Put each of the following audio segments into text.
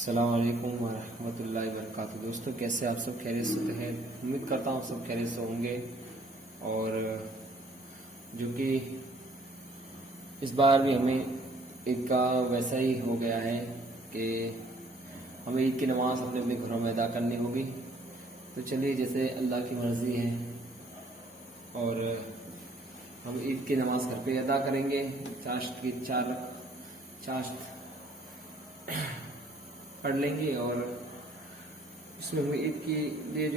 السلام علیکم ورحمۃ اللہ وبرکاتہ۔ دوستوں کیسے آپ سب خیریت سے ہیں؟ امید کرتا ہوں سب خیریت سے ہوں گے، اور جو کہ اس بار بھی ہمیں عید کا ویسا ہی ہو گیا ہے کہ ہمیں عید کی نماز اپنے اپنے گھروں میں ادا کرنی ہوگی۔ تو چلیے جیسے اللہ کی مرضی ہے، اور ہم عید کی نماز گھر پہ ادا کریں گے۔ چاشت کی چاشت پڑھ لیں گے، اور اس میں ہم عید کے لیے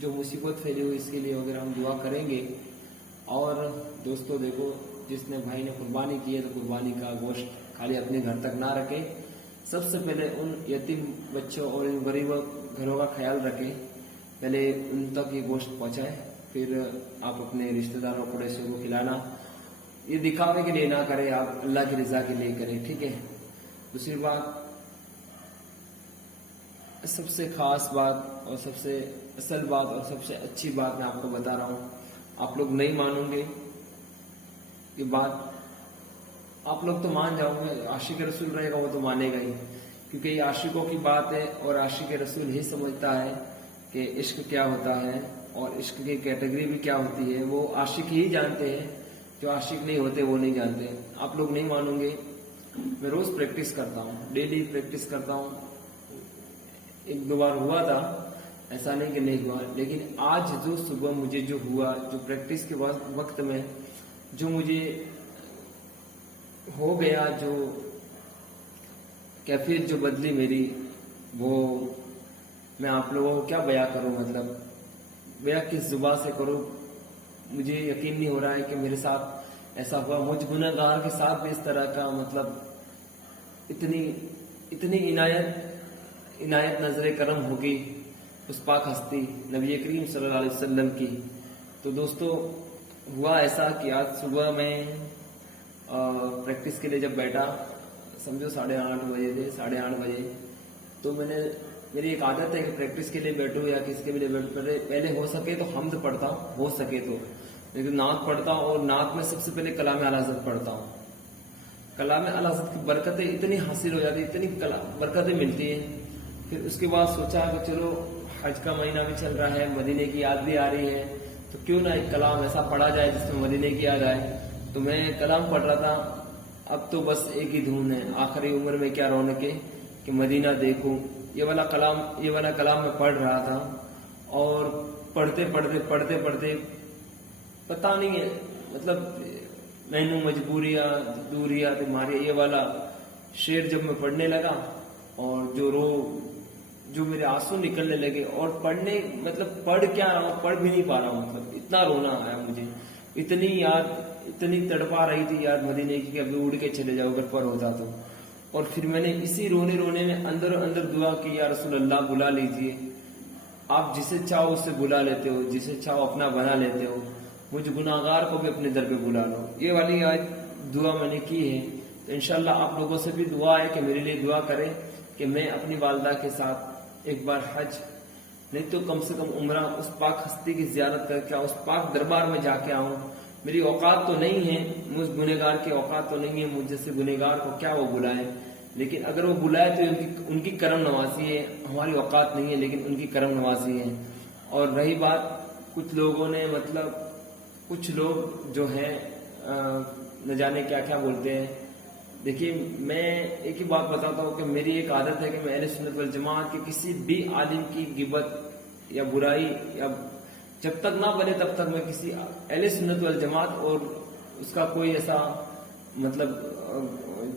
جو مصیبت پھیلی ہوئی اس کے لیے اگر ہم دعا کریں گے۔ اور دوستوں دیکھو، جس نے بھائی نے قربانی کی ہے تو قربانی کا گوشت خالی اپنے گھر تک نہ رکھے، سب سے پہلے ان یتیم بچوں اور ان غریب گھروں کا خیال رکھے، پہلے ان تک یہ گوشت پہنچائے، پھر آپ اپنے رشتہ داروں پڑوسیوں کو کھلانا۔ یہ دکھاوے کے لیے نہ کریں، آپ اللہ کی رضا کے لیے کریں، ٹھیک ہے۔ دوسری بات، سب سے خاص بات اور سب سے اصل بات اور سب سے اچھی بات میں آپ کو بتا رہا ہوں، آپ لوگ نہیں مانیں گے یہ بات، آپ لوگ تو مان جاؤ گے، عاشق رسول رہے گا وہ تو مانے گا ہی، کیونکہ یہ عاشقوں کی بات ہے، اور عاشق رسول ہی سمجھتا ہے کہ عشق کیا ہوتا ہے اور عشق کی کیٹیگری بھی کیا ہوتی ہے۔ وہ عاشق ہی جانتے ہیں، جو عاشق نہیں ہوتے وہ نہیں جانتے۔ آپ لوگ نہیں مانیں گے، میں روز پریکٹس کرتا ہوں، ڈیلی پریکٹس کرتا ہوں۔ ایک دو بار ہوا تھا، ایسا نہیں کہ نہیں ہوا، لیکن آج جو صبح مجھے جو ہوا، جو پریکٹس کے وقت میں جو مجھے ہو گیا، جو کیفیت جو بدلی میری، وہ میں آپ لوگوں کو کیا بیان کروں، مطلب بیان کس زبان سے کروں۔ مجھے یقین نہیں ہو رہا ہے کہ میرے ساتھ ایسا ہوا، مجھ گناہ گار کے ساتھ بھی اس طرح کا، مطلب اتنی عنایت نظر کرم ہوگی اس پاک ہستی نبی کریم صلی اللہ علیہ وسلم کی۔ تو دوستو ہوا ایسا کہ آج صبح میں پریکٹس کے لیے جب بیٹھا، سمجھو 8:30 بجے تھے، 8:30 بجے، تو میری ایک عادت ہے کہ پریکٹس کے لیے بیٹھوں یا کس کے لیے بیٹھوں، پہلے ہو سکے تو حمد پڑھتا ہوں، ہو سکے تو، لیکن نعت پڑھتا ہوں، اور نعت میں سب سے پہلے کلام اعلی حضرت پڑھتا ہوں۔ کلام اعلی حضرت کی برکتیں اتنی حاصل ہو جاتی، اتنی برکتیں ملتی ہیں۔ پھر اس کے بعد سوچا کہ چلو حج کا مہینہ بھی چل رہا ہے، مدینے کی یاد بھی آ رہی ہے، تو کیوں نہ ایک کلام ایسا پڑھا جائے جس میں مدینے کی یاد آئے۔ تو میں کلام پڑھ رہا تھا، اب تو بس ایک ہی دھن ہے، آخری عمر میں کیا رونق ہے کہ مدینہ دیکھوں، یہ والا کلام میں پڑھ رہا تھا۔ اور پڑھتے پتہ نہیں ہے، مطلب میں نے مجبوریاں دوریاں تمہاری، یہ والا شعر جب میں پڑھنے لگا، اور جو میرے آنسو نکلنے لگے، اور پڑھ کیا رہا ہوں، پڑھ بھی نہیں پا رہا ہوں، مطلب اتنا رونا آیا مجھے، اتنی تڑپا رہی تھی یاد مدینے کی کہ ابھی اڑ کے چلے جاؤ اگر پر ہوتا تو۔ اور پھر میں نے اسی رونے میں اندر دعا کی، یا رسول اللہ بلا لیجئے، آپ جسے چاہو اسے بلا لیتے ہو، جسے چاہو اپنا بنا لیتے ہو، مجھ گناہگار کو بھی اپنے در پہ بلا لو۔ یہ والی آج دعا میں نے کی ہے، تو انشاءاللہ آپ لوگوں سے بھی دعا ہے کہ میرے لیے دعا کریں کہ میں اپنی والدہ کے ساتھ ایک بار حج نہیں تو کم سے کم عمرہ اس پاک ہستی کی زیارت کر کے، اس پاک دربار میں جا کے آؤں۔ میری اوقات تو نہیں ہے، مجھ گنہگار کی اوقات تو نہیں ہے، مجھ جیسے گنہگار کو کیا وہ بلائے، لیکن اگر وہ بلائے تو ان کی کرم نوازی ہے، ہماری اوقات نہیں ہے لیکن ان کی کرم نوازی ہے۔ اور رہی بات، کچھ لوگ جو ہیں نہ جانے کیا کیا بولتے ہیں۔ دیکھیے، میں ایک ہی بات بتاتا ہوں کہ میری ایک عادت ہے کہ میں اہل سنت والجماعت کے کسی بھی عالم کی غیبت یا برائی یا جب تک نہ بنے تب تک میں کسی اہل سنت والجماعت اور اس کا کوئی ایسا مطلب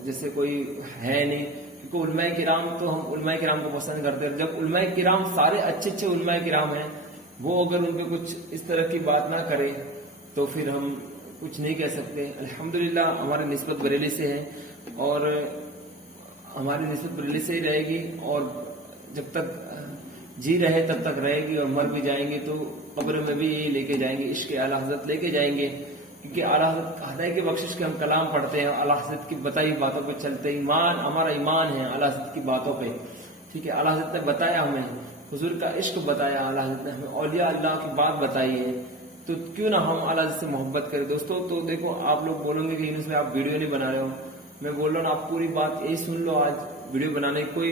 جیسے کوئی ہے نہیں، کیونکہ علماء کرام تو ہم علماء کرام کو پسند کرتے ہیں۔ جب علماء کرام سارے اچھے علماء کرام ہیں، وہ اگر ان پہ کچھ اس طرح کی بات نہ کرے تو پھر ہم کچھ نہیں کہہ سکتے۔ الحمدللہ ہماری نسبت بریلی سے ہے، اور ہماری نسبت بریلی سے ہی رہے گی، اور جب تک جی رہے تب تک رہے گی، اور مر بھی جائیں گے تو قبر میں بھی یہی لے کے جائیں گے، عشق اعلی حضرت لے کے جائیں گے، کیونکہ اعلی حضرت ہدایت کی بخشش کے ہم کلام پڑھتے ہیں، اعلی حضرت کی بتائی باتوں پہ چلتے، ہمارا ایمان ہے اعلی حضرت کی باتوں پہ، ٹھیک ہے۔ اعلی حضرت نے بتایا، ہمیں حضور کا عشق بتایا، اعلی حضرت نے ہمیں اولیاء اللہ کی بات بتائی ہے، تو کیوں نہ ہم اعلی حضرت سے محبت کریں۔ دوستو تو دیکھو، آپ لوگ بولیں گے کہ اس میں آپ ویڈیو نہیں بنا رہے ہو، میں بول رہا ہوں آپ پوری بات یہی سن لو۔ آج ویڈیو بنانے کی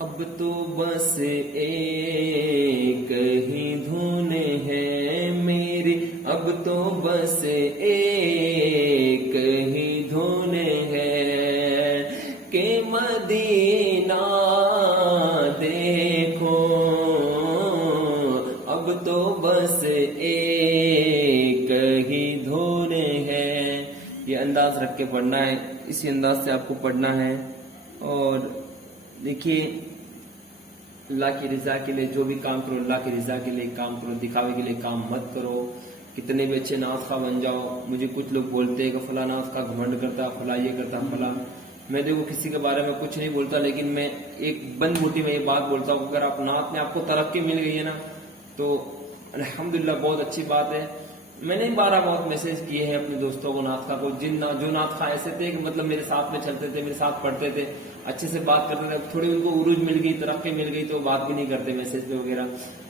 اب تو بس ایک ہی دھن ہے میری، اب تو بس ایک ہی دھن ہے کہ مدینہ دیکھو، اب تو بس ایک ہی دھن ہے۔ یہ انداز رکھ کے پڑھنا ہے، اسی انداز سے آپ کو پڑھنا ہے۔ اور دیکھیے اللہ کی رضا کے لیے جو بھی کام کرو، اللہ کی رضا کے لیے کام کرو، دکھاوے کے لیے کام مت کرو۔ کتنے بھی اچھے نعت خواہ بن جاؤ، مجھے کچھ لوگ بولتے ہیں کہ فلاں نعت خواہ گھمنڈ کرتا، فلاں یہ کرتا، فلاں، میں دیکھو کسی کے بارے میں کچھ نہیں بولتا، لیکن میں ایک بند موٹی میں یہ بات بولتا ہوں، اگر آپ نعت میں آپ کو ترقی مل گئی ہے نا تو الحمدللہ بہت اچھی بات ہے۔ میں نے بہت میسج کیے ہیں اپنے دوستوں کو، نعت خواہ کو، جو نعت خواہ ایسے تھے کہ مطلب میرے ساتھ میں چلتے تھے، میرے ساتھ پڑھتے تھے، اچھے سے بات کرتے تھے، تھوڑی ان کو عروج مل گئی، ترقی مل گئی تو بات بھی نہیں کرتے میسج پہ وغیرہ۔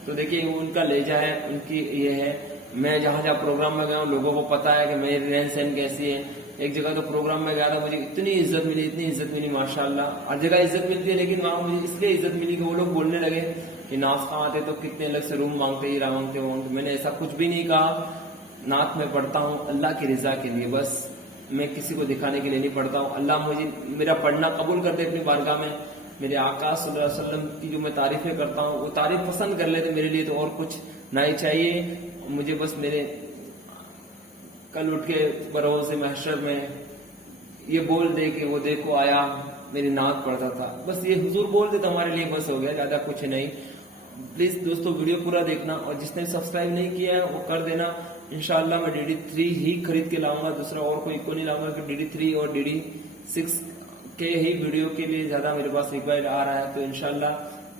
تو دیکھیے ان کا لہجہ ہے، ان کی یہ ہے۔ میں جہاں جہاں پروگرام میں گیا ہوں لوگوں کو پتا ہے کہ میری رہن سہن کیسی ہے۔ ایک جگہ تو پروگرام میں گیا تھا، مجھے اتنی عزت ملی، اتنی عزت ملی، ماشاءاللہ۔ ہر جگہ عزت ملتی ہے لیکن وہاں مجھے اس لیے عزت ملی کہ وہ لوگ بولنے لگے کہ نعت خواہ آتے تو کتنے الگ سے روم مانگتے، ہیرا مانگتے ہوں۔ میں نے ایسا کچھ بھی نہیں کہا، نعت میں پڑھتا ہوں اللہ کی رضا کے لیے، بس میں کسی کو دکھانے کے لیے نہیں پڑھتا ہوں۔ اللہ مجھے میرا پڑھنا قبول کرتے اپنی بارگاہ میں، میرے آقا صلی اللہ علیہ وسلم کی جو میں تعریفیں کرتا ہوں وہ تعریف پسند کر لیتے، میرے لیے تو اور کچھ نہ ہی چاہیے مجھے، بس میرے کل اٹھ کے بروز محشر میں یہ بول دے کہ وہ دیکھو آیا میری نعت پڑھتا تھا، بس یہ حضور بول دے تو ہمارے لیے بس ہو گیا، زیادہ کچھ نہیں۔ پلیز دوستو ویڈیو پورا دیکھنا، اور جس نے سبسکرائب نہیں کیا ہے وہ کر دینا۔ انشاءاللہ میں DD3 ہی خرید کے لاؤں گا، دوسرا اور کوئی کو نہیں لاؤں گا، کہ DD3 اور DD6 کے ہی ویڈیو کے لیے زیادہ میرے پاس ریکوائرڈ آ رہا ہے، تو انشاءاللہ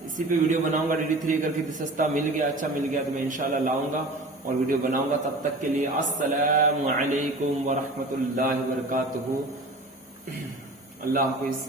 اسی پہ ویڈیو بناؤں گا۔ DD3 اگر کسی سستا مل گیا، اچھا مل گیا تو میں انشاءاللہ لاؤں گا اور ویڈیو بناؤں گا۔ تب تک کے لیے السلام علیکم ورحمۃ اللہ وبرکاتہ، اللہ حافظ۔